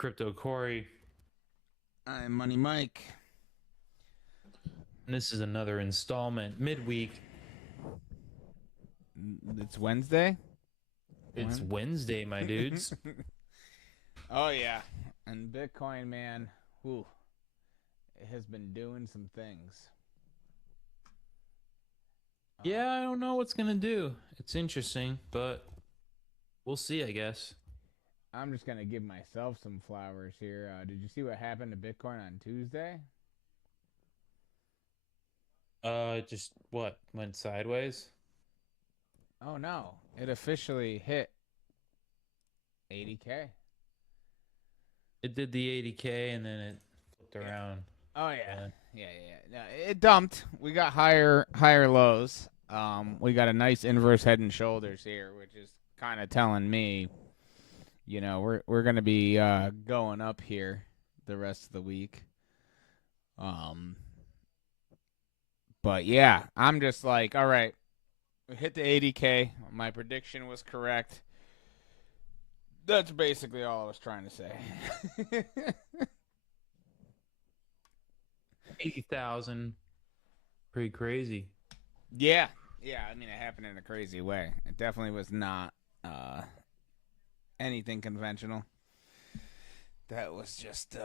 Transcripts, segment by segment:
Crypto Corey, I'm Money Mike. and this is another installment midweek. It's Wednesday. It's Wednesday, my dudes. Oh yeah, and Bitcoin, man, whew, it has been doing some things. Uh, Yeah, I don't know what's gonna do. It's interesting, but we'll see, I guess. I'm just gonna give myself some flowers here. Did you see what happened to Bitcoin on Tuesday? It just what went sideways. Oh no, it officially hit 80K. It did the 80K and then it flipped Yeah. around. Oh yeah, Yeah. yeah. No, it dumped. We got higher lows. We got a nice inverse head and shoulders here, which is kind of telling me, we're gonna be going up here the rest of the week. Um, but yeah, I'm just like, all right, we hit the 80K. My prediction was correct. That's basically all I was trying to say. 80,000. Pretty crazy. Yeah, yeah. I mean, it happened in a crazy way. It definitely was not uh, anything conventional. That was just,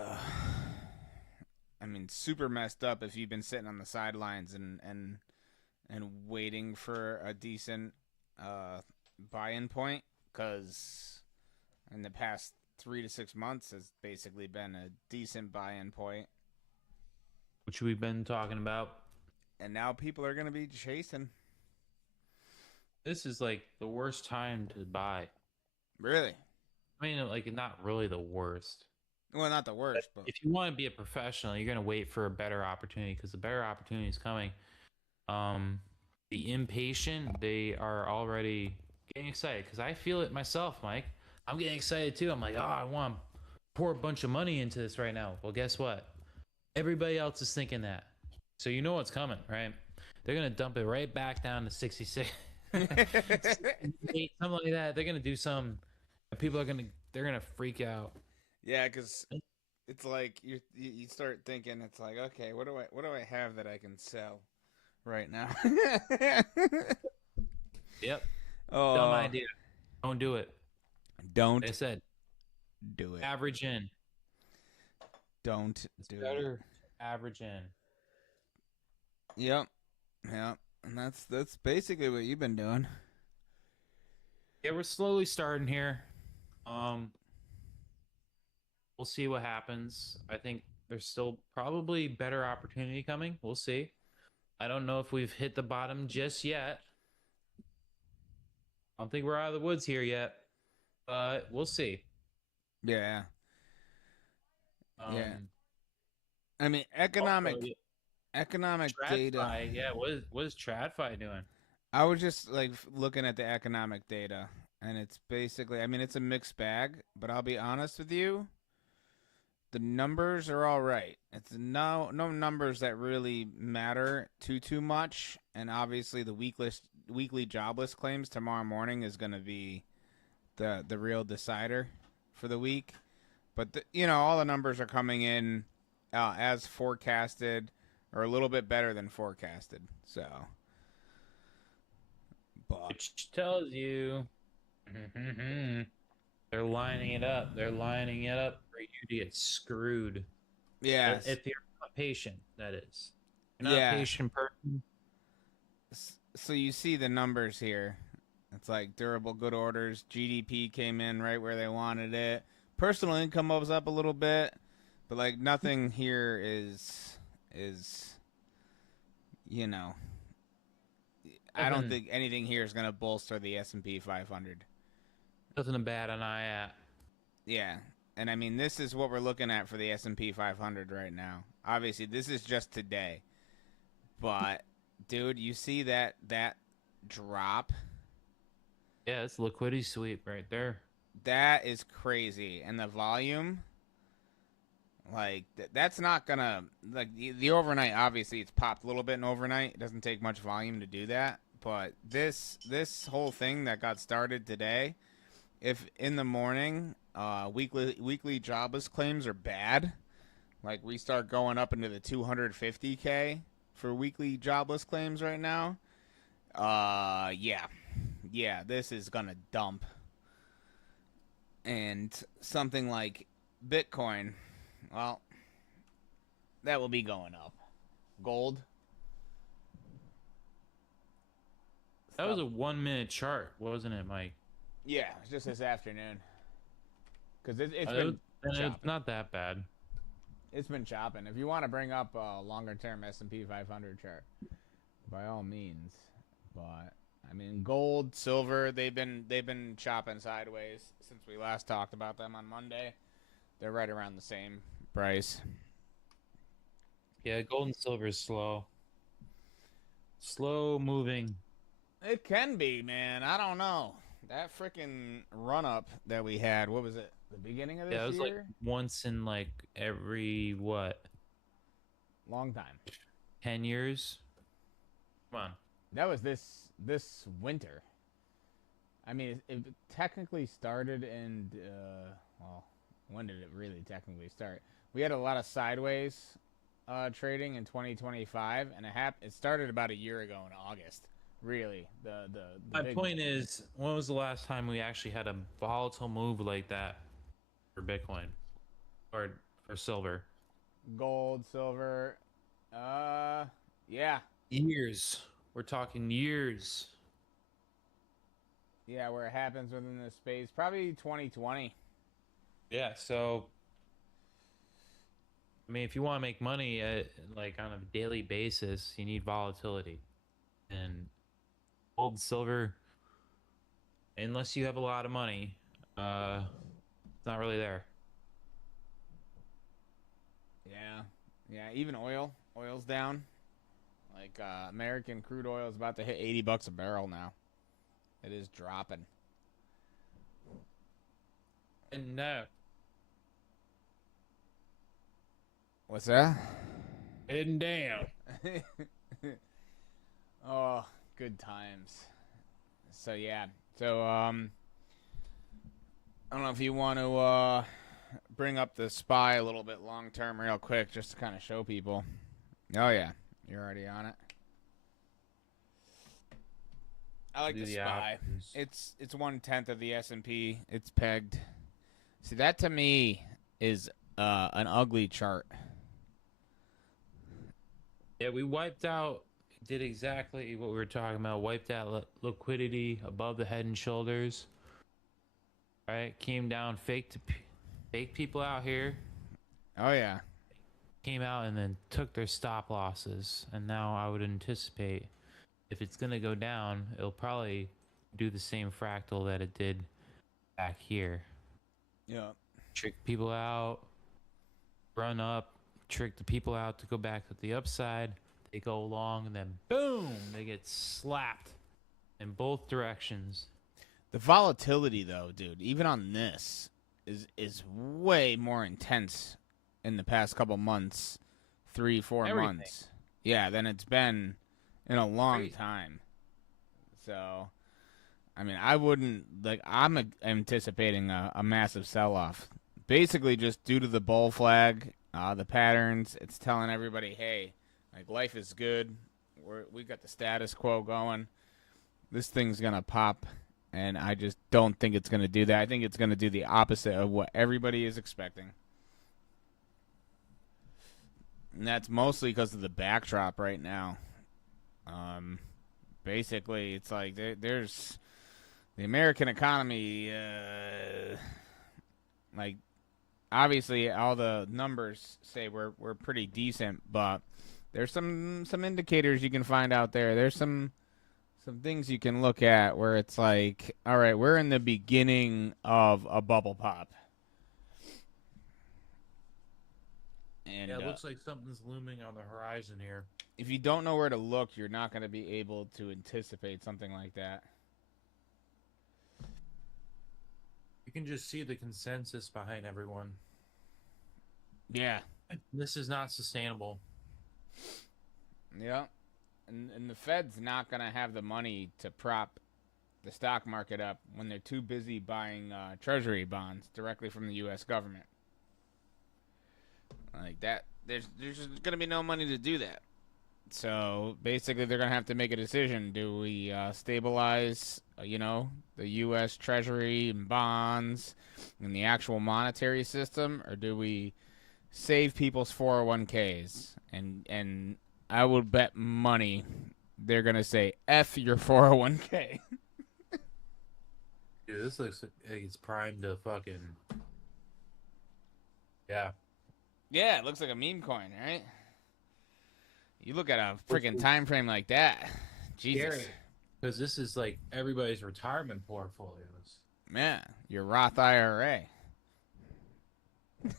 I mean, super messed up if you've been sitting on the sidelines and waiting for a decent uh, buy-in point, because in the past 3 to 6 months has basically been a decent buy-in point, Which we've been talking about. and now people are going to be chasing. This is like the worst time to buy. Really? I mean, like not really the worst. Well, not the worst, but If you want to be a professional, you're going to wait for a better opportunity because the better opportunity is coming. Um, the impatient, they are already getting excited because I feel it myself, Mike. I'm getting excited too. I'm like, oh, I want to pour a bunch of money into this right now. Well, guess what? Everybody else is thinking that. So you know what's coming, right? They're going to dump it right back down to 66, 68, something like that. They're going to do some. People are going to, they're going to freak out. yeah, because it's like you start thinking, it's like, okay, what do I have that I can sell right now? Yep. Dumb Oh, idea. Don't do it. Like I don't said, do it. average in. Don't It's do it. better to average in. Yep, yep. And that's basically what you've been doing. Yeah, we're slowly starting here. Um, we'll see what happens. I think there's still probably better opportunity coming. We'll see. I don't know if we've hit the bottom just yet. I don't think we're out of the woods here yet, but we'll see. Yeah, yeah. Um, I mean, also, economic data. TradFi, yeah, what is TradFi doing? I was just like looking at the economic data, and it's basically, I mean, it's a mixed bag. But I'll be honest with you, the numbers are all right. It's no numbers that really matter too much, and obviously the weekly jobless claims tomorrow morning is going to be the real decider for the week. But all the numbers are coming in as forecasted, or a little bit better than forecasted. So, but Which tells you they're lining it up. They're lining it up for you to get screwed. yes, If you're not patient, that is. If you're not a yeah. patient person. So you see the numbers here. It's like durable good orders. GDP came in right where they wanted it. Personal income was up a little bit, but like nothing here is you know. I don't Nothing, think anything here is gonna bolster the S&P 500. nothing to bat an eye at. Yeah, and I mean this is what we're looking at for the S&P 500 right now. Obviously, this is just today, but dude, you see that drop? Yeah, it's liquidity sweep right there. That is crazy, and the volume, like that's not gonna, like the overnight. Obviously, it's popped a little bit in overnight. It doesn't take much volume to do that, but this whole thing that got started today if in the morning, weekly jobless claims are bad, like we start going up into the 250K for weekly jobless claims right now. Yeah, yeah, this is gonna dump, and something like Bitcoin, well, that will be going up. Gold, That was stuff. a 1 minute chart, wasn't it, Mike? Yeah, it's just this afternoon because it's It was, been and it's chopping. not that bad. It's been chopping. If you want to bring up a longer term S&P 500 chart, by all means. But I mean, gold, silver, they've been chopping sideways since we last talked about them on Monday. They're right around the same price. Yeah, gold and silver is slow moving. It can be, man. I don't know. That freaking run up that we had, what was it? The beginning of Yeah, it this was like year? once in like every what, Long time. 10 years? Come on. That was this winter. I mean, it technically started in well, when did it really technically start? We had a lot of sideways trading in 2025, and it started about a year ago in August. Really, the My big point is, when was the last time we actually had a volatile move like that for Bitcoin or for silver? gold, silver. Uh, yeah, Years. We're talking years. yeah, where it happens within this space, probably 2020. Yeah, so I mean, if you want to make money like on a daily basis, you need volatility. And gold, silver, unless you have a lot of money, it's not really there. Yeah, yeah, even oil's down. Like American crude oil is about to hit $80 a barrel now. It is dropping. And What's that? heading down. Oh, good times. So yeah. So I don't know if you want to bring up the spy a little bit long term real quick just to kind of show people. Oh yeah, you're already on it. I like Do the the spy. options. It's 1/10 of the S&P. It's pegged. See, that to me is an ugly chart. Yeah, we wiped out, did exactly what we were talking about. Wiped out liquidity above the head and shoulders. Right, came down, fake people out here. Oh yeah. Came out and then took their stop losses. And now I would anticipate if it's gonna go down, it'll probably do the same fractal that it did back here. Yeah. Trick people out, run up, trick the people out to go back to the upside. They go along and then boom, they get slapped in both directions. The volatility though, dude, even on this is way more intense in the past couple months, 3, 4 Everything. months. Yeah, than it's been in a long Crazy. time. So, I mean, I wouldn't like. I'm anticipating a massive sell off, basically just due to the bull flag, the patterns. It's telling everybody, hey, like life is good. We got the status quo going. This thing's gonna pop, and I just don't think it's gonna do that. I think it's gonna do the opposite of what everybody is expecting, and that's mostly because of the backdrop right now. Um, basically, it's like there's the American economy. Like obviously, all the numbers say we're pretty decent, but there's some indicators you can find out there. There's some things you can look at where it's like, all right, we're in the beginning of a bubble pop, Yeah, and it looks like something's looming on the horizon here. if you don't know where to look, you're not going to be able to anticipate something like that. You can just see the consensus behind everyone. Yeah, This is not sustainable. yeah, and the Fed's not going to have the money to prop the stock market up when they're too busy buying treasury bonds directly from the U.S. government. Like that, there's just gonna be no money to do that. So basically, they're gonna have to make a decision: do we stabilize, the U.S. Treasury and bonds and the actual monetary system, or do we save people's 401ks? And I would bet money they're gonna say F your 401k. Dude, this looks like it's primed to fucking. Yeah. Yeah, it looks like a meme coin, right? You look at a freaking time frame like that, Jesus. Because this is like everybody's retirement portfolios. Yeah, your Roth IRA.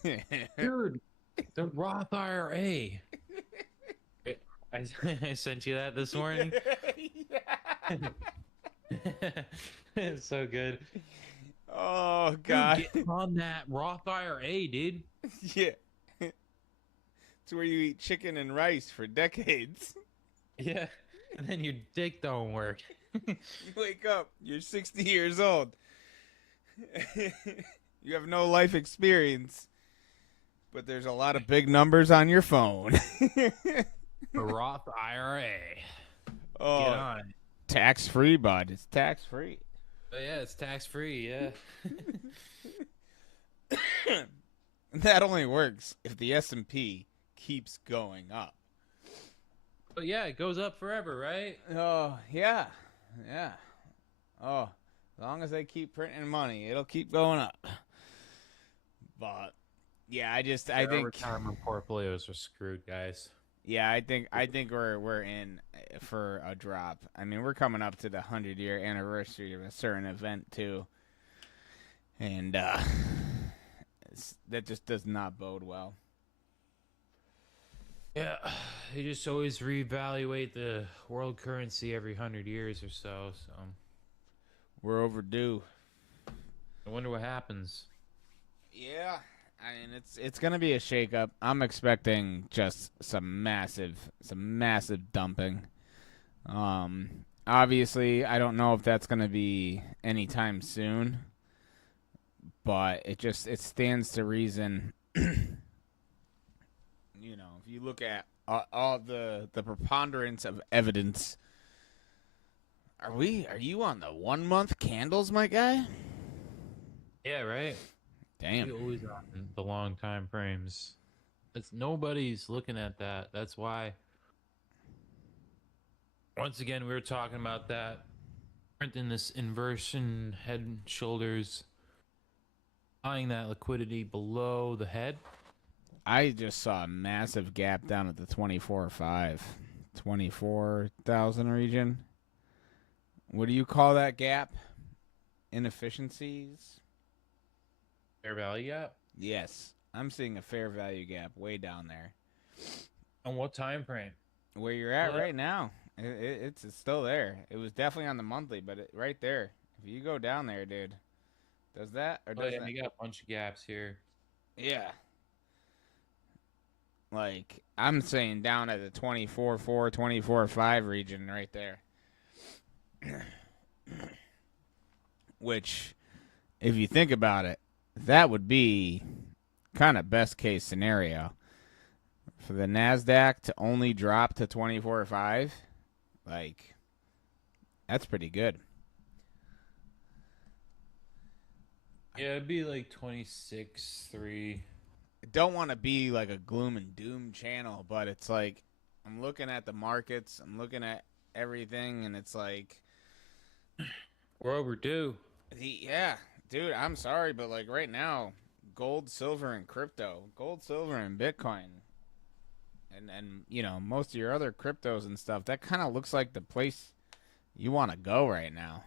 Dude, the Roth IRA. I sent you that this morning. It's so good. Oh God! Dude, get on that Roth IRA, dude. Yeah, it's where you eat chicken and rice for decades. Yeah, and then your dick don't work. You wake up, you're 60 years old. You have no life experience, but there's a lot of big numbers on your phone. A Roth IRA. Oh, get on. Tax free, bud. It's tax free. Oh, yeah, it's tax free. Yeah. That only works if the S&P keeps going up. But yeah, it goes up forever, right? Oh, yeah. Yeah. Oh, as long as they keep printing money, it'll keep going up. But yeah, I think retirement portfolios are screwed, guys. yeah, I think we're in for a drop. I mean, we're coming up to the 100-year anniversary of a certain event too. And that just does not bode well. Yeah, they just always reevaluate the world currency every 100 years or so. So we're overdue. I wonder what happens. Yeah, I mean it's gonna be a shakeup. I'm expecting just some massive dumping. Obviously, I don't know if that's gonna be anytime soon, but it stands to reason. If you look at all the preponderance of evidence, are you on the 1 month candles, my guy? Yeah, right. Damn. We always on the long time frames. Nobody's looking at that. That's why. Once again, we were talking about that. Printing this inversion, head and shoulders, buying that liquidity below the head. I just saw a massive gap down at the 24,000 region. What do you call that gap? Inefficiencies? Fair value gap? Yes. I'm seeing a fair value gap way down there. On what time frame? Where you're at right now. It's still there. It was definitely on the monthly, but right there. If you go down there, dude. Does that? Or does that? You got a bunch of gaps here. Yeah. Like, I'm saying down at the 24.4, 24.5 region right there. Which, if you think about it, that would be kind of best case scenario. For the NASDAQ to only drop to 24.5, like, that's pretty good. Yeah, it'd be like 26.3. I don't want to be like a gloom and doom channel, but it's like I'm looking at the markets, I'm looking at everything, and it's like we're overdue. Yeah, dude, I'm sorry, but like right now, gold, silver, and crypto, gold, silver, and Bitcoin, and most of your other cryptos and stuff, that kind of looks like the place you want to go right now.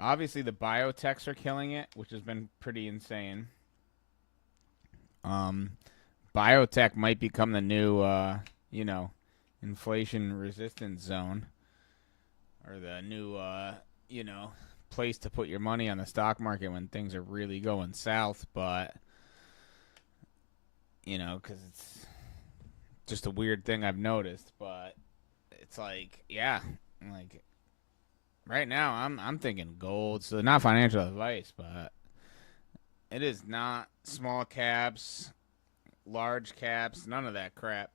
Obviously, the biotechs are killing it, which has been pretty insane. Biotech might become the new, inflation resistance zone, or the new, place to put your money on the stock market when things are really going south. But, because it's just a weird thing I've noticed. But it's like, yeah, like right now I'm thinking gold. So not financial advice, but it is not small caps, large caps, none of that crap.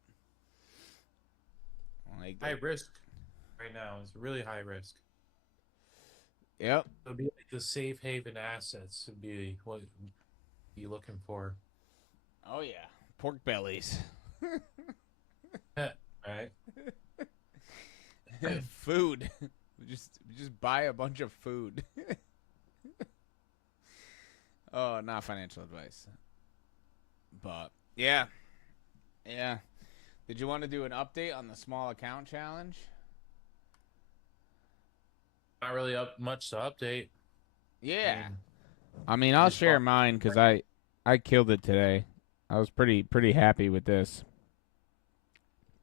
Like High that. risk right now. It's really high risk. Yep. It'd be like the safe haven assets would be what you're looking for. Oh yeah. Pork bellies. Right? Food. just buy a bunch of food. Oh, not financial advice. But yeah. Yeah. Did you want to do an update on the small account challenge? Not really up much to update. I Yeah. mean, I mean, you I'll just share mine cuz I killed it today. I was pretty happy with this,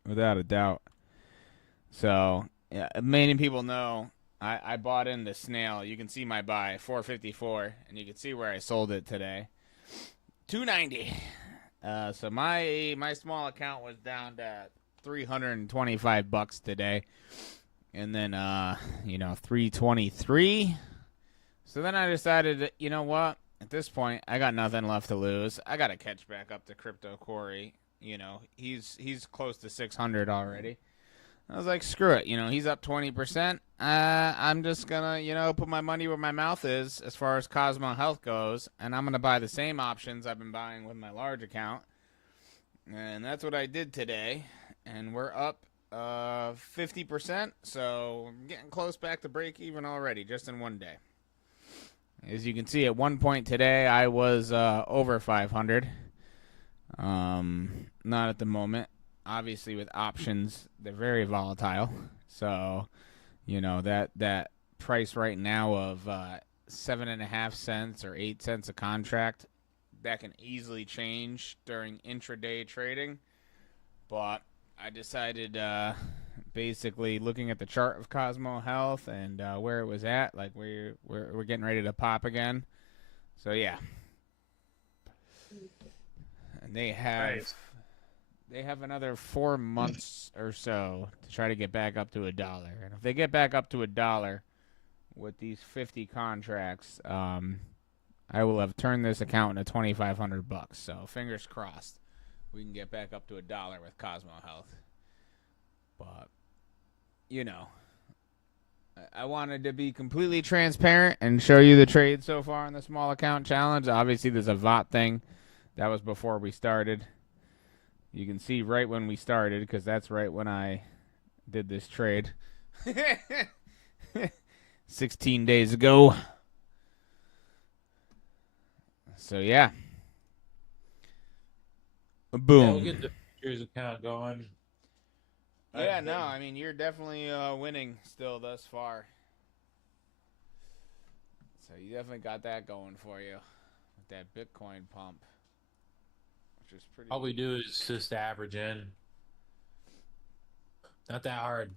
without a doubt. So, yeah, many people know I bought in the snail. You can see my buy 454 and you can see where I sold it today. 290. So my small account was down to $325 today. And then 323. So then I decided that, you know what? At this point, I got nothing left to lose. I got to catch back up to Crypto Corey. He's close to 600 already. I was like, screw it. He's up 20%. I'm just going to, put my money where my mouth is as far as Cosmo Health goes. And I'm going to buy the same options I've been buying with my large account. And that's what I did today. And we're up 50%. So I'm getting close back to break even already, just in one day. As you can see, at one point today, I was over 500. Not at the moment. Obviously, with options, they're very volatile. So, that price right now of 7.5 cents or 8 cents a contract, that can easily change during intraday trading. But I decided, basically looking at the chart of Cosmo Health and where it was at, like we're getting ready to pop again. So yeah, and they have nice. another 4 months or so to try to get back up to $1. And if they get back up to $1 with these 50 contracts, I will have turned this account into $2,500. So fingers crossed, we can get back up to $1 with Cosmo Health. But I wanted to be completely transparent and show you the trade so far in the small account challenge. Obviously, there's a VOT thing. That was before we started. You can see right when we started because that's right when I did this trade. 16 days ago. So, yeah. Boom. Yeah, we'll get the futures account going. Yeah, no, I mean, you're definitely winning still thus far. So you definitely got that going for you with that Bitcoin pump, which is pretty. All we do is just average in. Not that hard.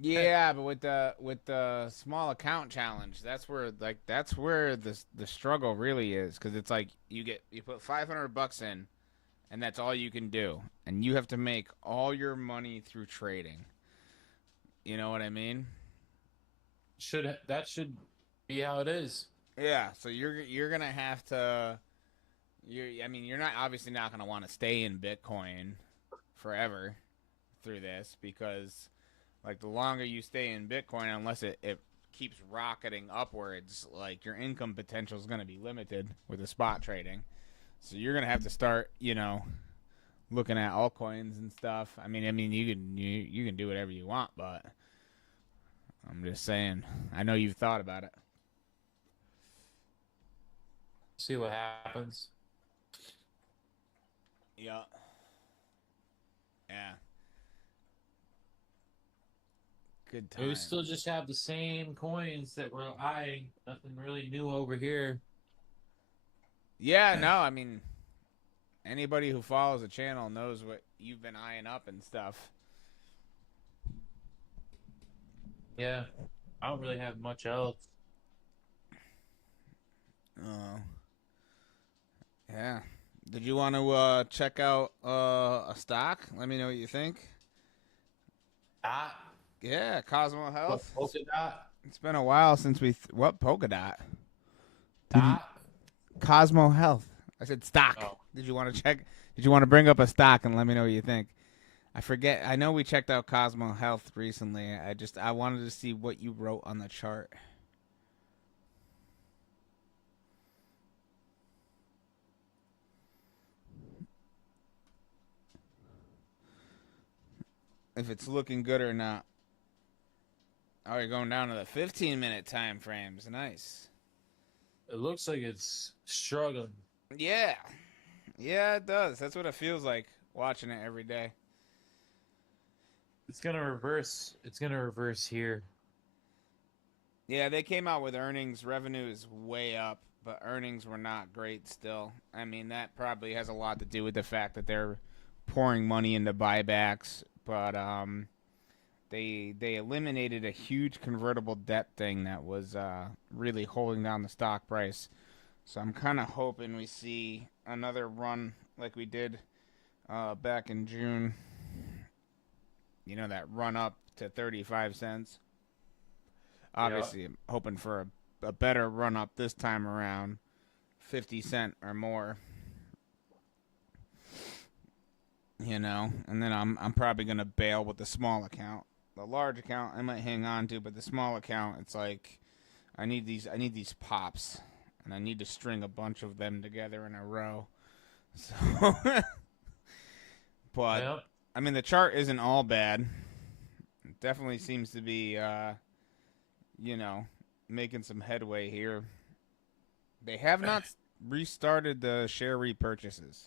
Yeah, but with the small account challenge, that's where the struggle really is, because it's like you put $500 in, and that's all you can do, and you have to make all your money through trading. You know what I mean? That should be how it is. Yeah. So you're gonna have to. You're not obviously not gonna want to stay in Bitcoin forever through this, because like the longer you stay in Bitcoin, unless it keeps rocketing upwards, like your income potential is gonna be limited with the spot trading. So you're gonna have to start, looking at altcoins and stuff. I mean, you can do whatever you want, but I'm just saying. I know you've thought about it. See what happens. Yeah. Yeah. Good time. We still just have the same coins that we're eyeing. Nothing really new over here. Yeah, no, I mean, anybody who follows the channel knows what you've been eyeing up and stuff. Yeah, I don't really have much else. Oh. Yeah. Did you want to check out a stock? Let me know what you think. Dot? Yeah, Cosmo Health. Polka dot? It's been a while since what polka dot? Did you Dot. Cosmo Health? I said stock. Oh, Did you want to check? Did you want to bring up a stock and let me know what you think? I forget. I know we checked out Cosmo Health recently. I wanted to see what you wrote on the chart. If it's looking good or not. Oh, you're going down to the 15-minute time frames. Nice. it looks like it's struggling. Yeah. Yeah, it does. That's what it feels like watching it every day. It's gonna reverse. It's gonna reverse here. Yeah, they came out with earnings. Revenue is way up, but earnings were not great still. I mean, that probably has a lot to do with the fact that they're pouring money into buybacks, but they eliminated a huge convertible debt thing that was really holding down the stock price. So I'm kind of hoping we see another run like we did back in June. You know, that run up to 35 cents. Yeah. Obviously, I'm hoping for a better run up this time around, 50 cent or more. You know, and then I'm probably gonna bail with the small account. The large account I might hang on to, but the small account, it's like I need these pops, and I need to string a bunch of them together in a row. So, but Yep. I mean, the chart isn't all bad. It definitely seems to be, you know, making some headway here. They have not restarted the share repurchases.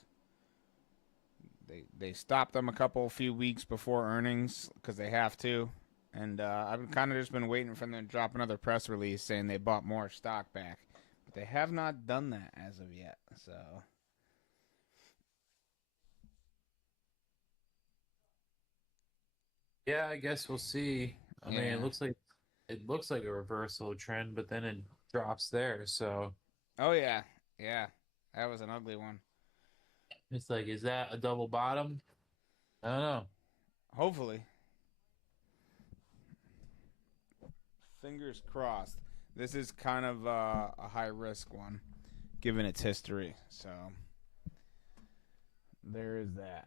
They stopped them a few weeks before earnings because they have to, and I've kind of just been waiting for them to drop another press release saying they bought more stock back, but they have not done that as of yet. So Yeah, I guess we'll see. I mean, yeah. it looks like a reversal trend, but then it drops there. So Oh yeah, yeah. That was an ugly one. it's like, is that a double bottom? I don't know. Hopefully, fingers crossed. This is kind of a high risk one, given its history. So there is that.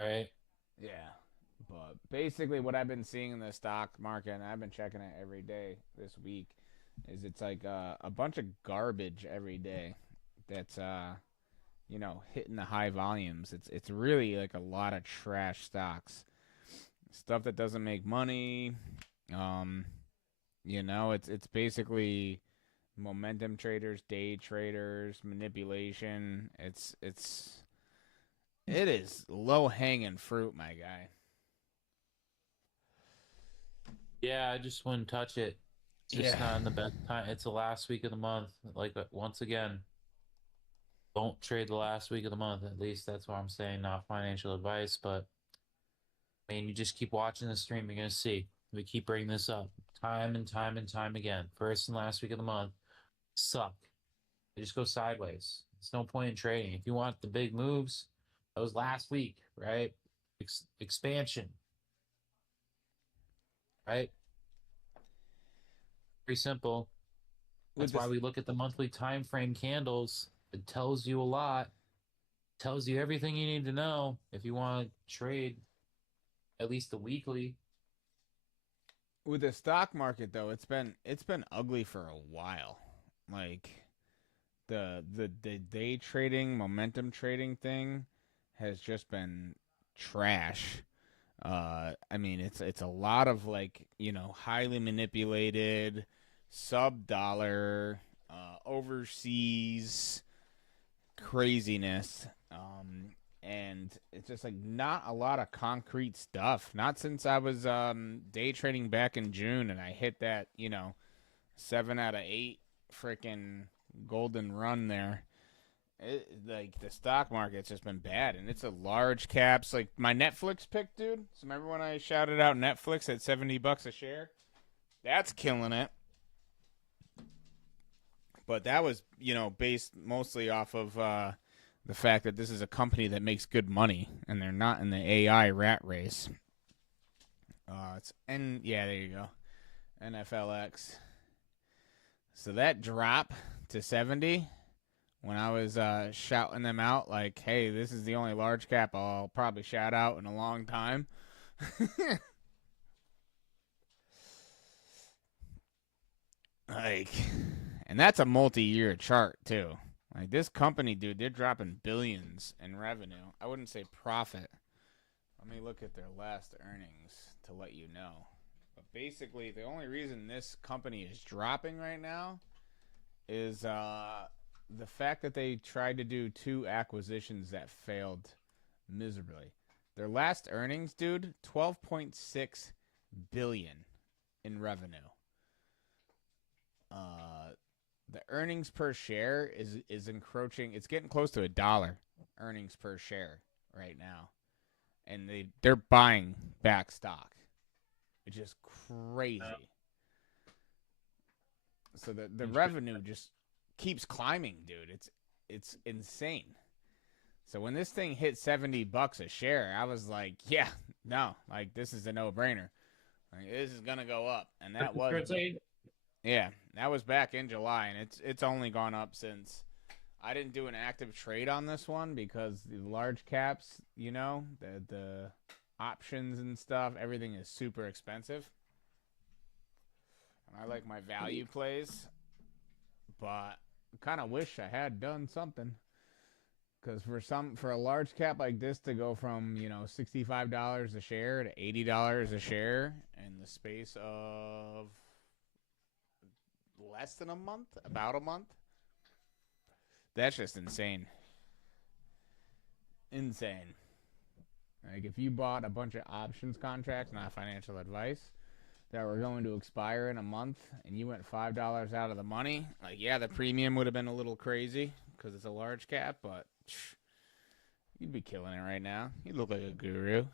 Right? Yeah. But basically, what I've been seeing in the stock market, and I've been checking it every day this week, is it's like a bunch of garbage every day that's hitting the high volumes. It's really like a lot of trash stocks, stuff that doesn't make money. Um, it's basically momentum traders, day traders, manipulation. It is low hanging fruit, my guy. Yeah, I just wouldn't touch it. It's Yeah. just not in the best time. It's the last week of the month. Like, once again, don't trade the last week of the month. At least that's what I'm saying, not financial advice. But I mean, you just keep watching the stream, you're gonna see. We keep bringing this up time and time and time again. First and last week of the month suck. They just go sideways. It's no point in trading. If you want the big moves, that was last week, right? Expansion, right? Very simple. With That's why this we look at the monthly time frame candles. It tells you a lot. It tells you everything you need to know if you want to trade at least the weekly. with the stock market though, it's been ugly for a while. Like the day trading, momentum trading thing has just been trash. I mean, it's a lot of like highly manipulated, sub dollar, overseas craziness. And it's just like not a lot of concrete stuff. Not since I was day trading back in June and I hit that 7 out of 8 freaking golden run there. Like the stock market's just been bad, and it's a large caps. Like my Netflix pick, dude. So remember when I shouted out Netflix at $70 a share? That's killing it. But that was based mostly off of the fact that this is a company that makes good money, and they're not in the AI rat race. It's yeah, there you go. NFLX. So that drop to 70 when I was shouting them out like, "Hey, this is the only large cap I'll probably shout out in a long time." Like, and that's a multi-year chart too. Like this company, dude, they're dropping billions in revenue. I wouldn't say profit. Let me look at their last earnings to let you know. But basically, the only reason this company is dropping right now is the fact that they tried to do 2 acquisitions that failed miserably. Their last earnings, dude, 12.6 billion in revenue. The earnings per share is encroaching. It's getting close to $1 earnings per share right now, and they're buying back stock, which is crazy. So the revenue just keeps climbing, dude. It's insane. So when this thing hit $70 a share, I was like, yeah, no, like this is a no brainer. Like, this is gonna go up, and that was yeah, that was back in July, and it's only gone up since. I didn't do an active trade on this one because the large caps, the options and stuff, everything is super expensive. And I like my value plays, but I kind of wish I had done something. Because for a large cap like this to go from $65 a share to $80 a share in the space of less than a month, about a month, that's just insane. Insane. Like if you bought a bunch of options contracts, not financial advice, that were going to expire in a month, and you went $5 out of the money, like yeah, the premium would have been a little crazy because it's a large cap, but you'd be killing it right now. You'd look like a guru.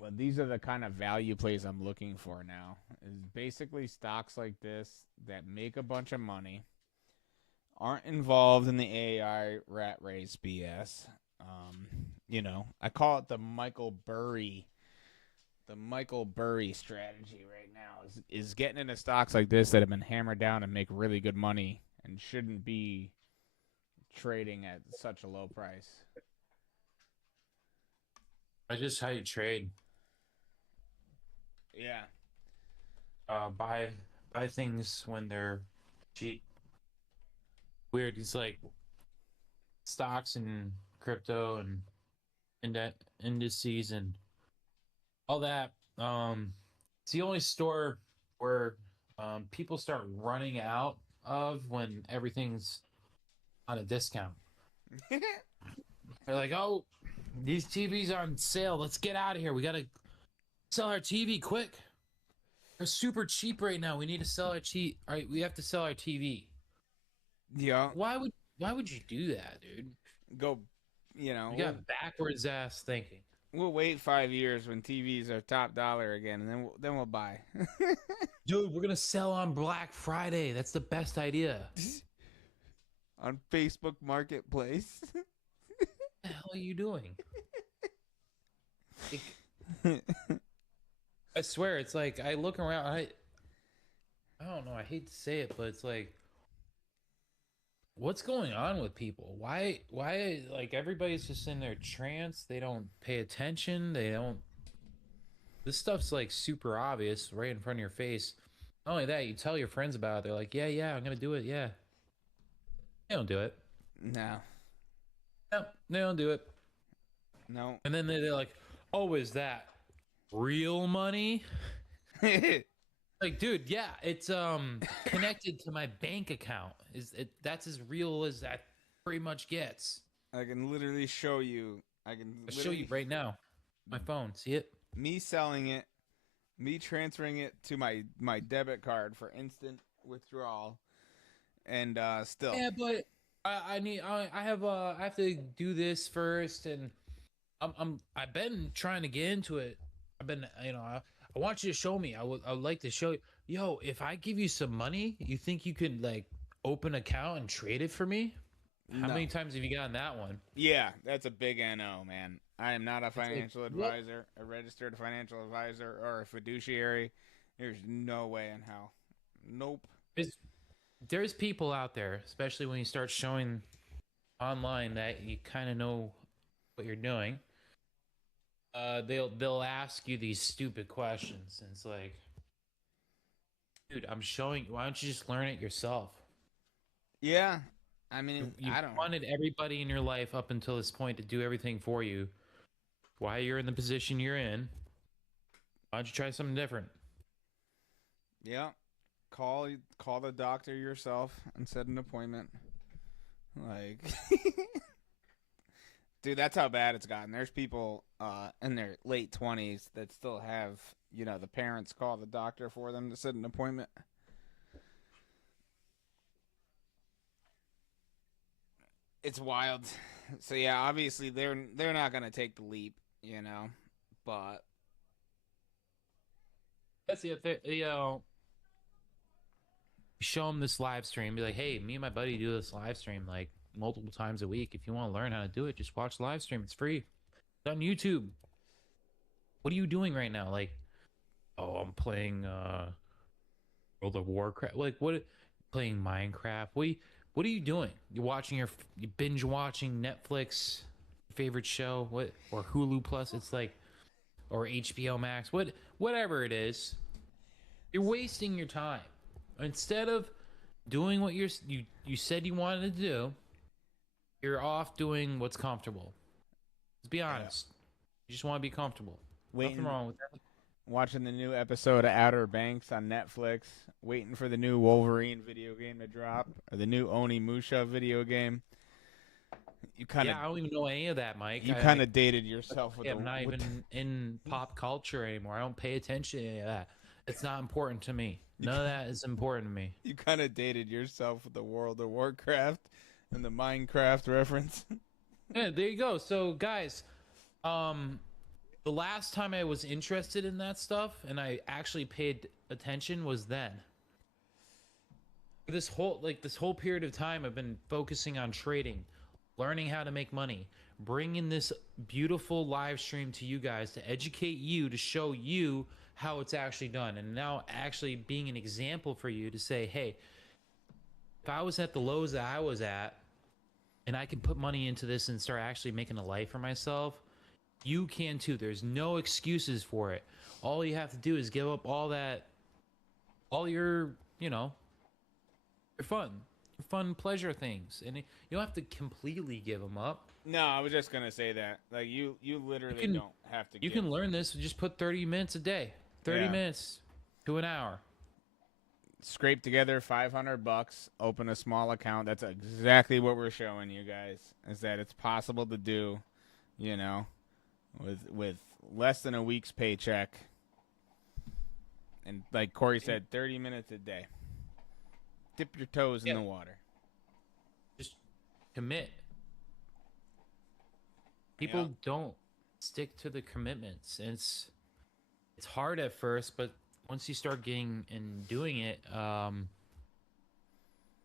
Well, these are the kind of value plays I'm looking for now. Is basically stocks like this that make a bunch of money, aren't involved in the AI rat race BS. I call it the Michael Burry. The Michael Burry strategy right now is getting into stocks like this that have been hammered down and make really good money and shouldn't be trading at such a low price. That's just how you trade. Yeah. Buy things when they're cheap. Weird. It's like stocks and crypto and indices and all that. It's the only store where people start running out of when everything's on a discount. They're like, "Oh, these TVs are on sale. Let's get out of here. We gotta sell our TV quick. They're super cheap right now. We need to sell our cheap. All right, we have to sell our TV. Yeah. Why would you do that, dude? Go, You we'll, got backwards ass thinking. we'll wait 5 years when TVs are top dollar again, and then we'll buy. Dude, we're gonna sell on Black Friday. That's the best idea. On Facebook Marketplace. What the hell are you doing? Like, I swear, it's like I look around. I don't know. I hate to say it, but it's like, what's going on with people? Why? Like everybody's just in their trance. They don't pay attention. They don't. This stuff's like super obvious, right in front of your face. Not only that, you tell your friends about it. They're like, yeah, I'm gonna do it. Yeah, they don't do it. No. No, they don't do it. No. And then they're like, oh, is that real money? Like, dude, yeah, it's connected to my bank account. That's as real as that pretty much gets. I can literally show you. I can I'll show you right now. My phone. See it? Me selling it, me transferring it to my debit card for instant withdrawal, and still. Yeah, but I have to do this first, and I've been trying to get into it. I've been, I want you to show me. I would like to show you. Yo, if I give you some money, you think you could like open an account and trade it for me? How No. many times have you gotten that one? Yeah, that's a big NO, man. I am not a It's like, financial what? advisor, a registered financial advisor, or a fiduciary. There's no way in hell. Nope. There's people out there, especially when you start showing online that you kind of know what you're doing. They'll ask you these stupid questions, and it's like, dude, I'm showing. Why don't you just learn it yourself? Yeah. I mean, You've I don't. wanted everybody in your life up until this point to do everything for you. Why you're in the position you're in? Why don't you try something different? Yeah. Call the doctor yourself and set an appointment. Like, dude, that's how bad it's gotten. There's people in their late 20s that still have, the parents call the doctor for them to set an appointment. It's wild. So yeah, obviously they're not gonna take the leap, but That's the thing. Show them this live stream. Be like, hey, me and my buddy do this live stream like multiple times a week. If you want to learn how to do it, just watch the live stream. It's free. It's on YouTube. What are you doing right now? Like, oh, I'm playing World of Warcraft. Like, what? Playing Minecraft. What are you doing? You're watching you binge watching Netflix favorite show, what, or Hulu Plus? It's like, or HBO Max. Whatever it is, you're wasting your time. Instead of doing what you said you wanted to do, you're off doing what's comfortable. Let's be yeah. honest. You just want to be comfortable. Nothing Waiting, wrong with that. watching the new episode of Outer Banks on Netflix. Waiting for the new Wolverine video game to drop or the new Onimusha video game. You kind of Yeah, I don't even know any of that, Mike. you kind of dated yourself with I'm the not with even in pop culture anymore. I don't pay attention to any of that. It's not important to me. you, None of that is important to me. you kind of dated yourself with the World of Warcraft and the Minecraft reference. Yeah, there you go. So, guys, um, the last time I was interested in that stuff and I actually paid attention was then. This whole period of time, I've been focusing on trading, learning how to make money, bringing this beautiful live stream to you guys to educate you, to show you how it's actually done, and now actually being an example for you to say, hey, if I was at the lows that I was at, and I can put money into this and start actually making a life for myself, you can too. There's no excuses for it. All you have to do is give up all your fun pleasure things, and you don't have to completely give them up. No, I was just gonna say that. Like you literally can don't have to you give. can learn this. Just put 30 minutes a day, 30 Yeah. minutes to an hour. Scrape together $500, open a small account. That's exactly what we're showing you guys. Is that it's possible to do, you know, with less than a week's paycheck. And like Corey said, 30 minutes a day. Dip your toes in Yeah, the water. just commit. Yeah. People don't stick to the commitments, and it's hard at first, but once you start getting and doing it, you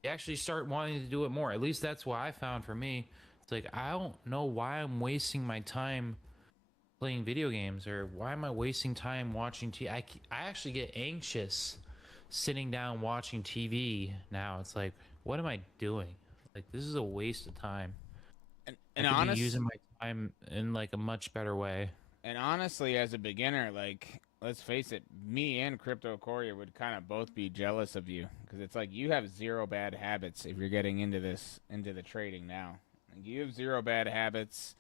actually start wanting to do it more. At least that's what I found for me. It's like, I don't know why I'm wasting my time playing video games, or why am I wasting time watching TV. I actually get anxious sitting down watching TV now. It's like, what am I doing? Like, this is a waste of time. And I and could be honest using my time in like a much better way. and honestly, as a beginner, like let's face it, me and Crypto Corey would kind of both be jealous of you because it's like you have zero bad habits if you're getting into the trading now. Like, you have zero bad habits.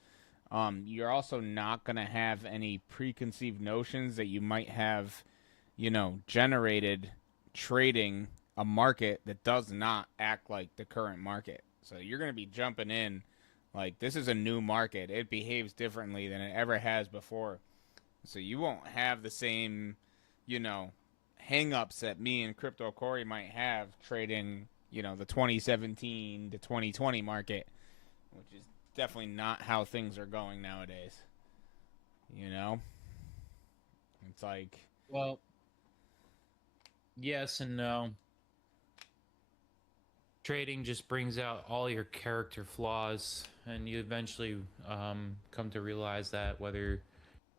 You're also not gonna have any preconceived notions that you might have, generated trading a market that does not act like the current market. So you're gonna be jumping in like this is a new market. It behaves differently than it ever has before. So you won't have the same, you know, hang-ups that me and Crypto Corey might have trading, the 2017 to 2020 market, which is definitely not how things are going nowadays. You know? It's like Well, yes and no. trading just brings out all your character flaws, and you eventually come to realize that whether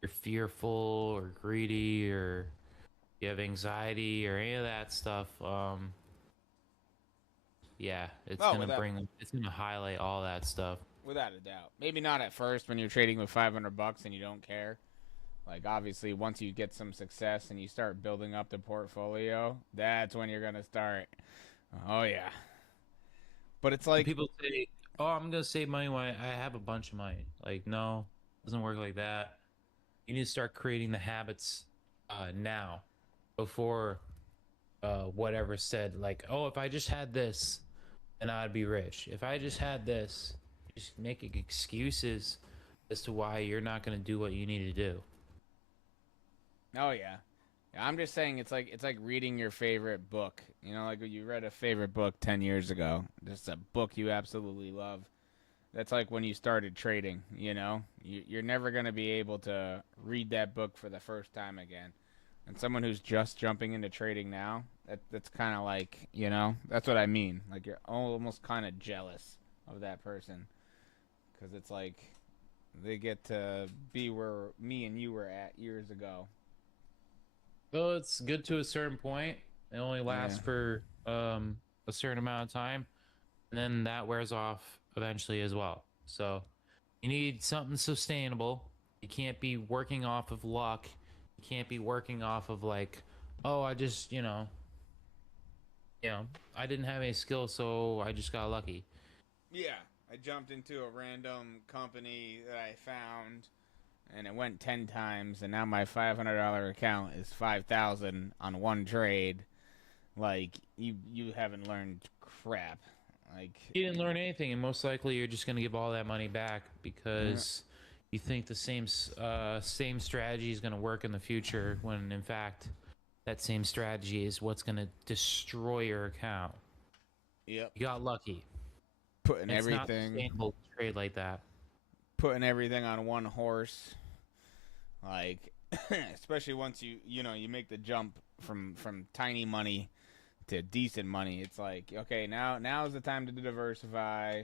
you're fearful or greedy or you have anxiety or any of that stuff, yeah, Oh, without it's gonna highlight all that stuff. without a doubt. Maybe not at first when you're trading with $500 and you don't care. Like obviously, once you get some success and you start building up the portfolio, that's when you're gonna start. Oh yeah, but it's When like people say, "Oh, I'm gonna save money when I have a bunch of money," like, no, it doesn't work like that. You need to start creating the habits now before whatever said, like, "Oh, if I just had this, then I'd be rich. If I just had this," just making excuses as to why you're not gonna do what you need to do. oh yeah. I'm just saying it's like reading your favorite book. You know, like when you read a favorite book 10 years ago, just a book you absolutely love. That's like when you started trading, you know? You're never going to be able to read that book for the first time again. And someone who's just jumping into trading now, that's kind of like, you know, that's what I mean. Like you're almost kind of jealous of that person cuz it's like they get to be where me and you were at years ago. Well, it's good to a certain point. It only Yeah. lasts for a certain amount of time, and then that wears off eventually as well. So you need something sustainable. You can't be working off of luck. You can't be working off of like, oh, I just, you know, I didn't have any skill, so I just got lucky. Yeah, I jumped into a random company that I found and it went 10 times and now my $500 account is 5,000 on one trade. Like you haven't learned crap. Like You didn't learn anything, and most likely you're just gonna give all that money back yeah, because you think the same strategy is gonna work in the future, when in fact that same strategy is what's gonna destroy your account. yep. You got lucky. Putting It's not everything sustainable to trade like that. putting everything on one horse. Like especially once you make the jump from tiny money to decent money. It's like, okay, now is the time to diversify.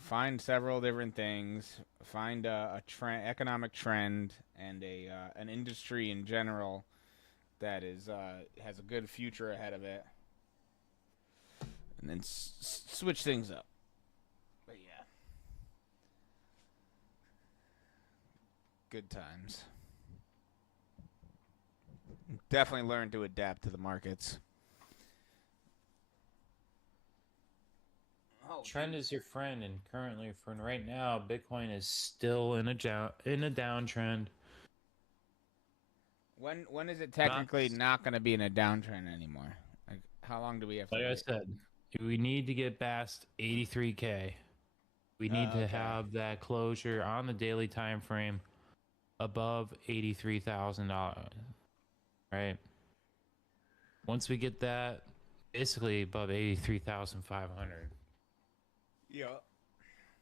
Find several different things, find a trend, economic trend, and a an industry in general that is has a good future ahead of it, and then switch things up. But yeah, good times. Definitely learn to adapt to the markets. Oh, Trend geez. is your friend, and currently, for right now, Bitcoin is still in a downtrend. When is it Not technically not going to be in a downtrend anymore? Like, how long do we have to like I wait? said, we need to get past 83K. We need to Okay. have that closure on the daily time frame above $83,000, right? Once we get that, basically above 83,500. Yeah.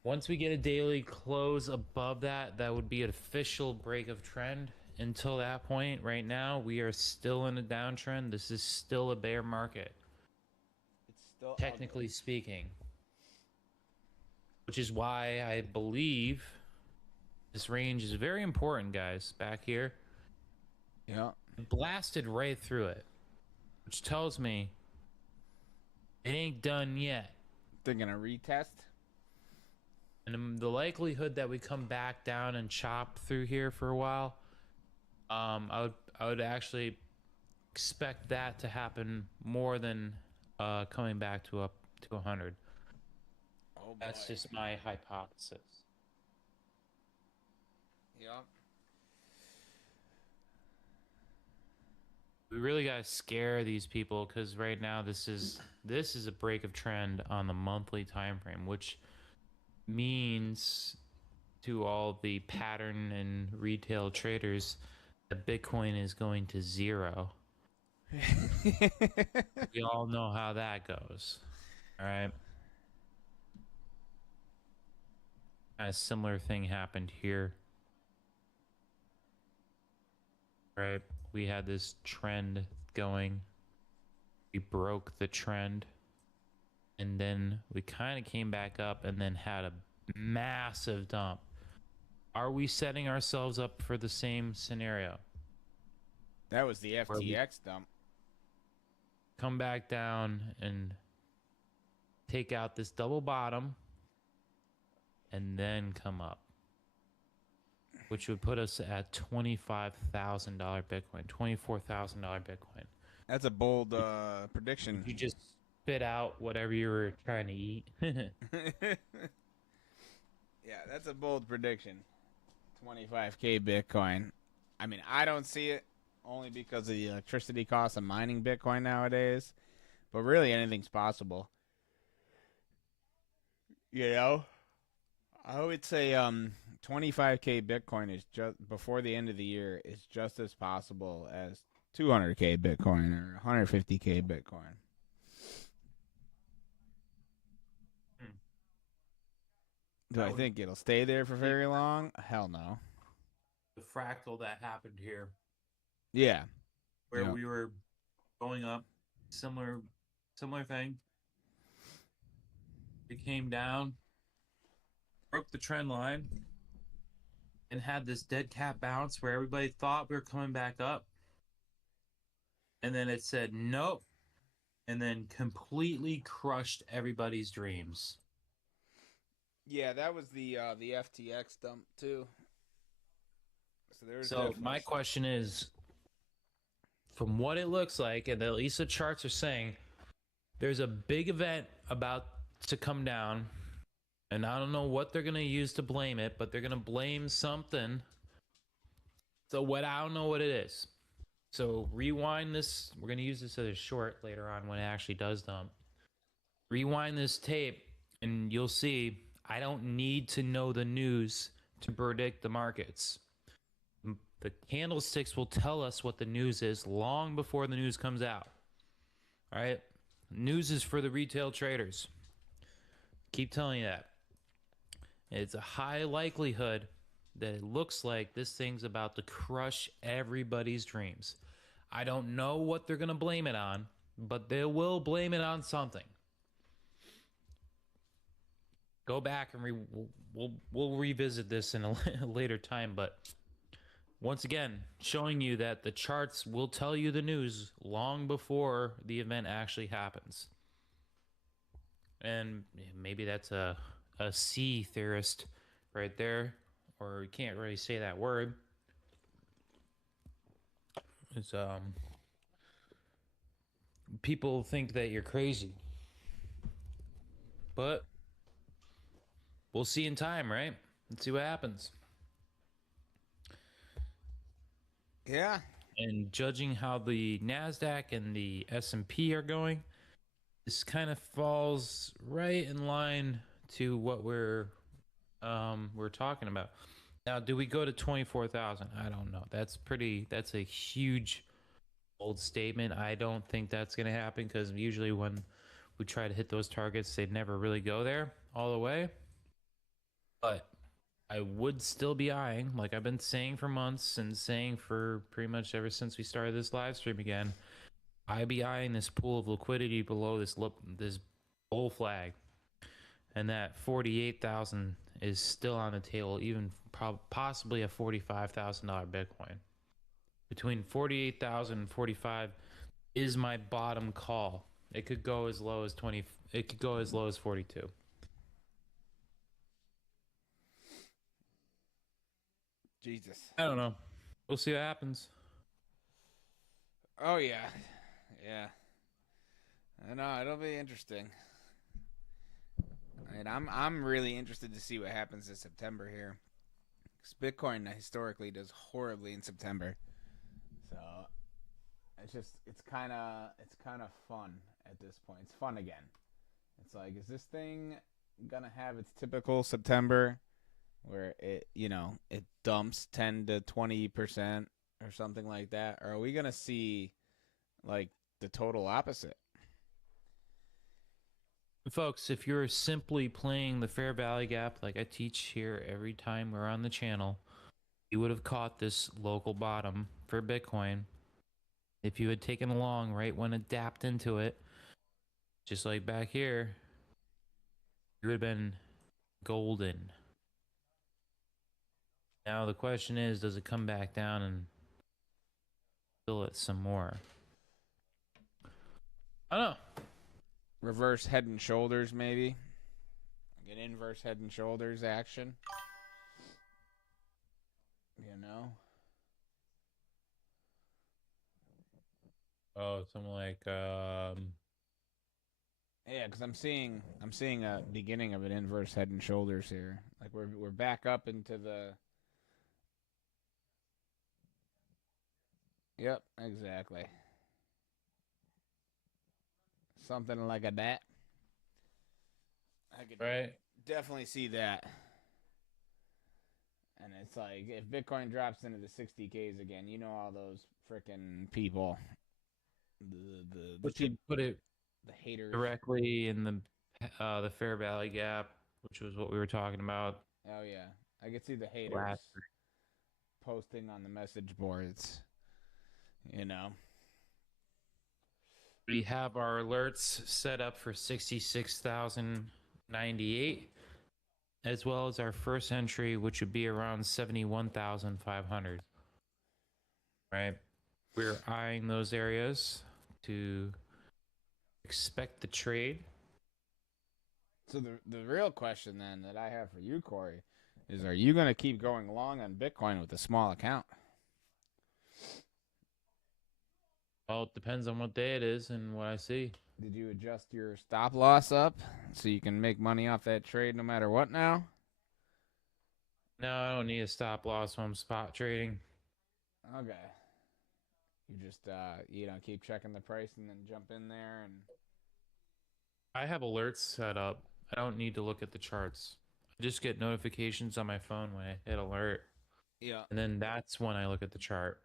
Once we get a daily close above that, that would be an official break of trend. Until that point, right now, we are still in a downtrend. This is still a bear market, It's still ugly. technically speaking, which is why I believe this range is very important, guys. Back here, Yeah. blasted right through it, which tells me it ain't done yet. They're gonna retest. And the likelihood that we come back down and chop through here for a while, I would actually expect that to happen more than coming back to up to 100. Oh That's boy. just my hypothesis. Yeah. We really gotta scare these people, because right now this is a break of trend on the monthly time frame, which means to all the pattern and retail traders that Bitcoin is going to zero. We all know how that goes. All right. A similar thing happened here, right? We had this trend going. We broke the trend. and then we kind of came back up and then had a massive dump. Are we setting ourselves up for the same scenario That was the where we FTX dump. come back down and take out this double bottom and then come up, which would put us at $25,000 Bitcoin, $24,000 Bitcoin? That's a bold Did prediction. you just spit out whatever you were trying to eat? Yeah, that's a bold prediction. 25K Bitcoin. I mean, I don't see it only because of the electricity costs of mining Bitcoin nowadays. But really, anything's possible. You know, I would say 25K Bitcoin is just before the end of the year is just as possible as 200K Bitcoin or 150K Bitcoin. Do I think it'll stay there for very long? Hell no. The fractal that happened here, Yeah. where Yep. we were going up, similar thing. It came down, broke the trend line, and had this dead cat bounce where everybody thought we were coming back up, and then it said nope, and then completely crushed everybody's dreams. Yeah, that was the FTX dump too. So my question is, from what it looks like, and at least the charts are saying, there's a big event about to come down, and I don't know what they're gonna use to blame it, but they're gonna blame something. So I don't know what it is. So rewind this. We're gonna use this as a short later on when it actually does dump. Rewind this tape, and you'll see I don't need to know the news to predict the markets. The candlesticks will tell us what the news is long before the news comes out. All right? News is for the retail traders. Keep telling you that. It's a high likelihood that it looks like this thing's about to crush everybody's dreams. I don't know what they're going to blame it on, but they will blame it on something. Go back and we'll revisit this in a later time, but once again, showing you that the charts will tell you the news long before the event actually happens. And maybe that's a C theorist right there, or you can't really say that word. It's people think that you're crazy. But we'll see in time, right? Let's see what happens. Yeah. And judging how the NASDAQ and the S&P are going, this kind of falls right in line to what we're talking about. Now, do we go to 24,000? I don't know. That's a huge bold statement. I don't think that's going to happen because usually when we try to hit those targets, they never really go there all the way. But I would still be eyeing, like I've been saying for months and saying for pretty much ever since we started this live stream again, I'd be eyeing this pool of liquidity below this bull flag. And that 48,000 is still on the table, even possibly a $45,000 Bitcoin. Between 48,000 and 45 is my bottom call. It could go as low as 20. It could go as low as 42. Jesus. I don't know. We'll see what happens. Oh yeah. Yeah. I know, it'll be interesting. I mean, I'm really interested to see what happens in September here. Because Bitcoin historically does horribly in September. So it's kind of fun at this point. It's fun again. It's like, is this thing gonna have its typical September where it dumps 10 to 20% or something like that, or are we gonna see like the total opposite? Folks, if you're simply playing the fair value gap like I teach here every time we're on the channel, you would have caught this local bottom for Bitcoin if you had taken along right when it dapped into it, just like back here. it would have been golden. Now the question is, does it come back down and fill it some more? I don't know. Reverse Head and Shoulders, maybe. Like an inverse Head and Shoulders action. You know. Oh, something like Yeah, because I'm seeing a beginning of an inverse Head and Shoulders here. Like we're back up into the. Yep, exactly. Something like a that. I could right. definitely see that. And it's like if Bitcoin drops into the 60Ks again, you know all those freaking people, the Which should put it the haters. directly in the Fair Valley Gap, which was what we were talking about Oh yeah, I could see the haters last. posting on the message boards. You know. We have our alerts set up for 66,098, as well as our first entry, which would be around 71,500. Right. We're eyeing those areas to expect the trade. So the real question then that I have for you, Corey, is: are you going to keep going long on Bitcoin with a small account? Well, it depends on what day it is and what I see. Did you adjust your stop loss up so you can make money off that trade no matter what now? No, I don't need a stop loss when I'm spot trading. Okay. You just keep checking the price and then jump in there and I have alerts set up. I don't need to look at the charts. I just get notifications on my phone when I hit alert, yeah. and then that's when I look at the chart.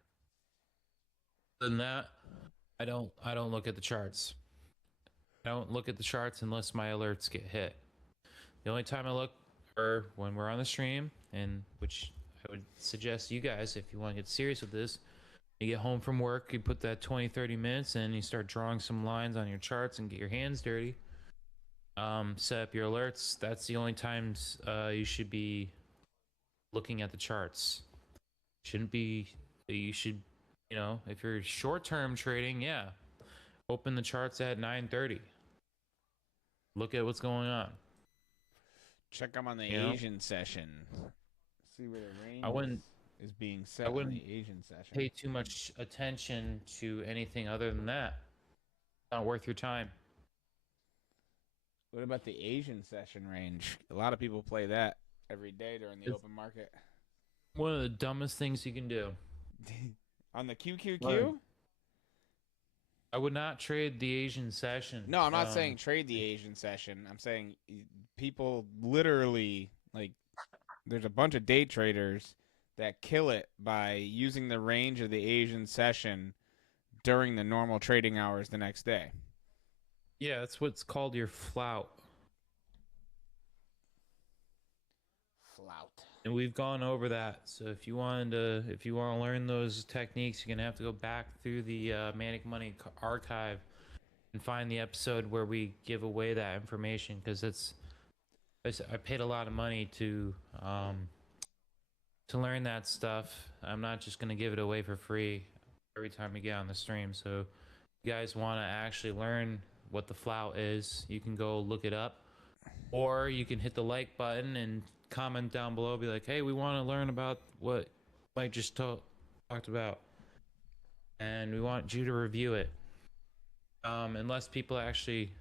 Than that, I don't look at the charts. I don't look at the charts unless my alerts get hit. The only time I look are when we're on the stream, and which I would suggest you guys, if you want to get serious with this, you get home from work, you put that 20, 30 minutes in, you start drawing some lines on your charts and get your hands dirty. Set up your alerts. That's the only times you should be looking at the charts. Shouldn't be, you should, if you're short-term trading, yeah, open the charts at 9:30. Look at what's going on. Check them on the You know, Asian session. See where the I range wouldn't, is being I set on wouldn't the Asian session. pay too much attention to anything other than that. Not worth your time. What about the Asian session range? A lot of people play that every day during the It's open market. one of the dumbest things you can do. On the Right. QQQ? I would not trade the Asian session. No, I'm not saying trade the Asian session. I'm saying people literally like there's a bunch of day traders that kill it by using the range of the Asian session during the normal trading hours the next day. Yeah, that's what's called your flout. Flout. And we've gone over that. So if you want to learn those techniques, you're gonna have to go back through the Manic Money archive and find the episode where we give away that information because I paid a lot of money to learn that stuff. I'm not just gonna give it away for free every time you get on the stream. So if you guys want to actually learn what the flout is, you can go look it up, or you can hit the like button and comment down below. Be like, hey, we want to learn about what Mike just talked about, and we want you to review it. Unless people actually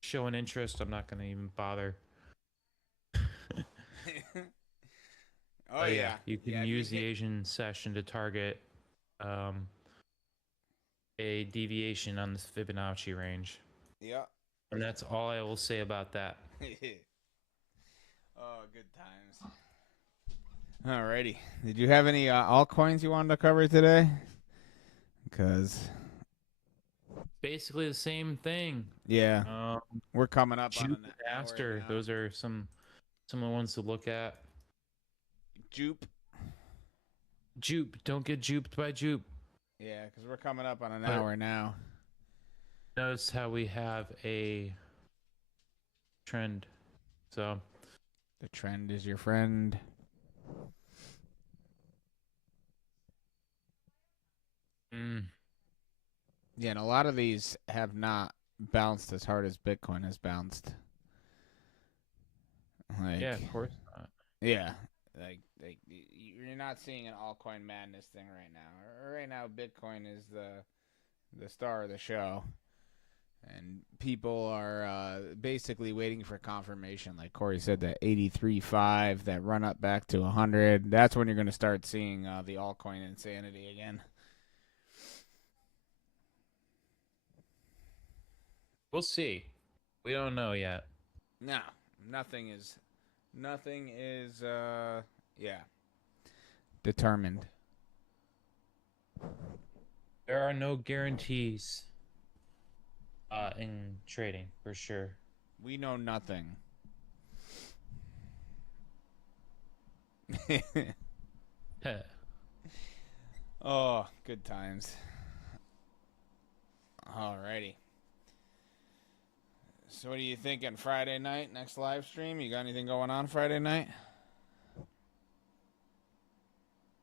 show an interest, I'm not gonna even bother. Oh yeah. You can Yeah, if you use the hit Asian session to target um, a deviation on this Fibonacci range. yeah. And that's all I will say about that. Oh, good times. Alrighty. Did you have any altcoins you wanted to cover today? Because Basically the same thing. yeah, we're coming up on Jupe an and hour Aster, now. those are some of the ones to look at. Jupe. Jupe, don't get duped by Jupe. Yeah, because we're coming up on an hour now. Notice how we have a trend. So, The trend is your friend. mm, Yeah, and a lot of these have not bounced as hard as Bitcoin has bounced. yeah, Like, of course not. yeah, you're not seeing an altcoin madness thing right now. Right now, Bitcoin is the star of the show, and people are basically waiting for confirmation. Like Corey said, that 83.5, that run up back to 100. That's when you're going to start seeing the altcoin insanity again. We'll see. We don't know yet. No, nothing is, nothing is, yeah, determined. There are no guarantees in trading for sure. We know nothing. Oh, good times. Alrighty. So, what are you thinking? Friday night, next live stream? You got anything going on Friday night?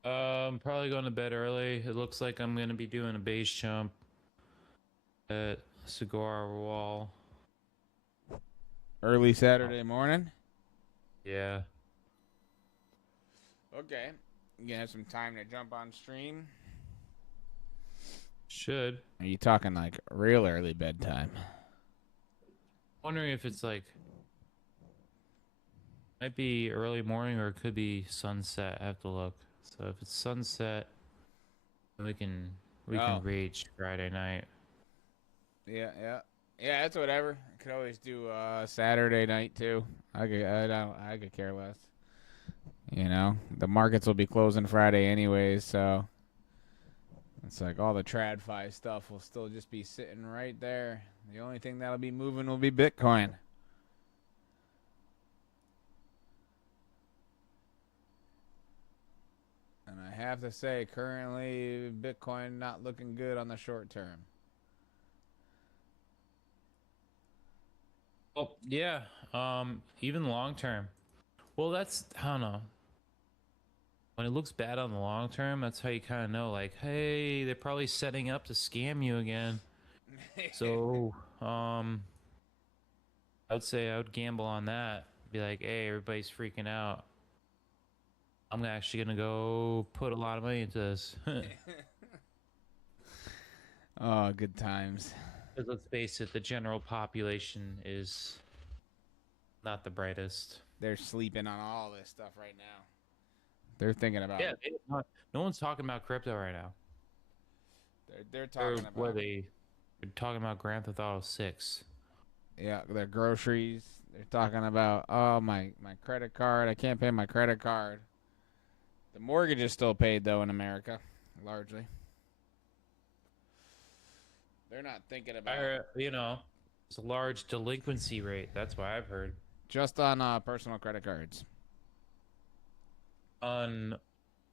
Probably going to bed early. It looks like I'm gonna be doing a base jump at Cigar Wall. Early Saturday morning? Yeah, Okay. You have some time to jump on stream? should. Are you talking like real early bedtime? Wondering if it's like might be early morning or it could be sunset. I have to look. So if it's sunset, then we can Oh, reach Friday night. yeah, yeah. Yeah, it's whatever. I could always do Saturday night too. I could care less. You know, the markets will be closing Friday anyways, so it's like all the TradFi stuff will still just be sitting right there. The only thing that'll be moving will be Bitcoin. And I have to say, currently, Bitcoin not looking good on the short term. Oh yeah. Even long term. Well, that's I don't know. When it looks bad on the long term, that's how you kind of know, like, hey, they're probably setting up to scam you again. So, I would say I would gamble on that. Be like, hey, everybody's freaking out. I'm actually gonna go put a lot of money into this. Oh, good times. Because let's face it, the general population is not the brightest. They're sleeping on all this stuff right now. They're thinking about. Yeah, no one's talking about crypto right now. They're They're talking what are about. they're talking about Grand Theft Auto 6. Yeah, their groceries. They're talking about. Oh, my credit card. I can't pay my credit card. The mortgage is still paid though in America, largely. They're not thinking about It's a large delinquency rate. That's what I've heard. just on personal credit cards. On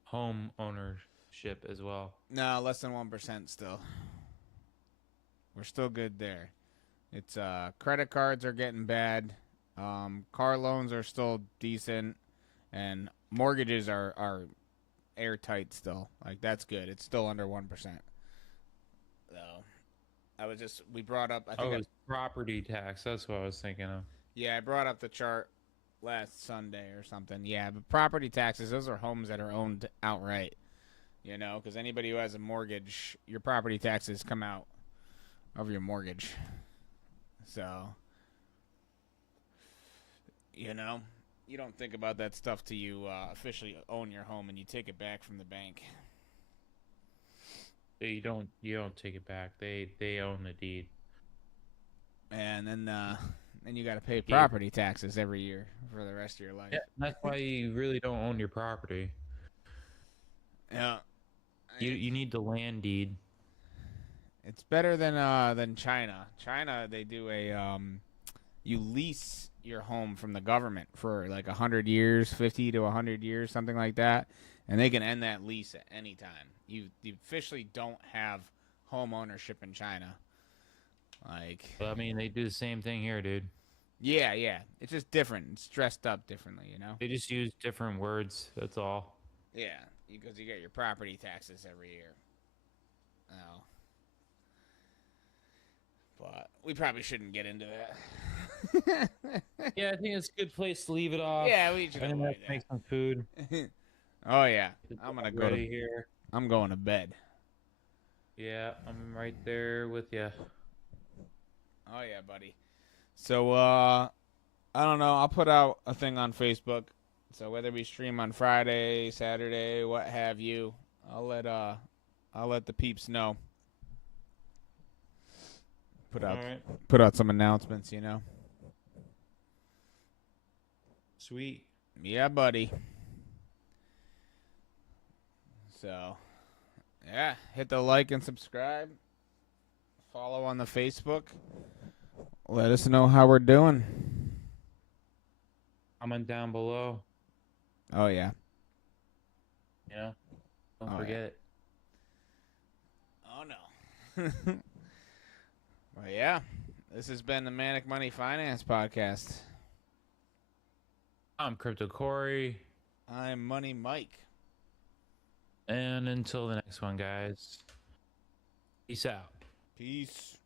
home ownership as well. No, less than 1% still. We're still good there. It's credit cards are getting bad. Car loans are still decent, and mortgages are airtight still. Like that's good. It's still under 1%. So we brought up. Oh, it's property tax. That's what I was thinking of. Yeah, I brought up the chart last Sunday or something. Yeah, but property taxes, those are homes that are owned outright. You know, because anybody who has a mortgage, your property taxes come out of your mortgage. So, you know, you don't think about that stuff till you officially own your home and you take it back from the bank. You don't take it back. They own the deed. And then you got to pay Gave property taxes every year for the rest of your life. Yeah, that's why you really don't own your property. Yeah. You need the land deed. It's better than China. China, they do a you lease your home from the government for like 100 years, 50 to 100 years, something like that, and they can end that lease at any time. You officially don't have home ownership in China. Like, But I mean, they do the same thing here, dude. Yeah, yeah. It's just different. It's dressed up differently, you know? They just use different words. That's all. Yeah, because you get your property taxes every year. Oh. But we probably shouldn't get into that. Yeah, I think it's a good place to leave it off. Yeah, we should I'm gonna have avoid to make some food. that. Oh yeah. Get the I'm gonna dog go to ready here. I'm going to bed. Yeah, I'm right there with you. Oh yeah, buddy. So I don't know. I'll put out a thing on Facebook. So whether we stream on Friday, Saturday, what have you, I'll let the peeps know. Put All out right. put out some announcements, you know. Sweet. Yeah, buddy. So, yeah, hit the like and subscribe. Follow on the Facebook. Let us know how we're doing. Comment down below. Oh yeah. You know, don't Oh, forget yeah. it. Oh no. Well, yeah. This has been the Manic Money Finance Podcast. I'm Crypto Corey. I'm Money Mike. And until the next one, guys. Peace out. Peace.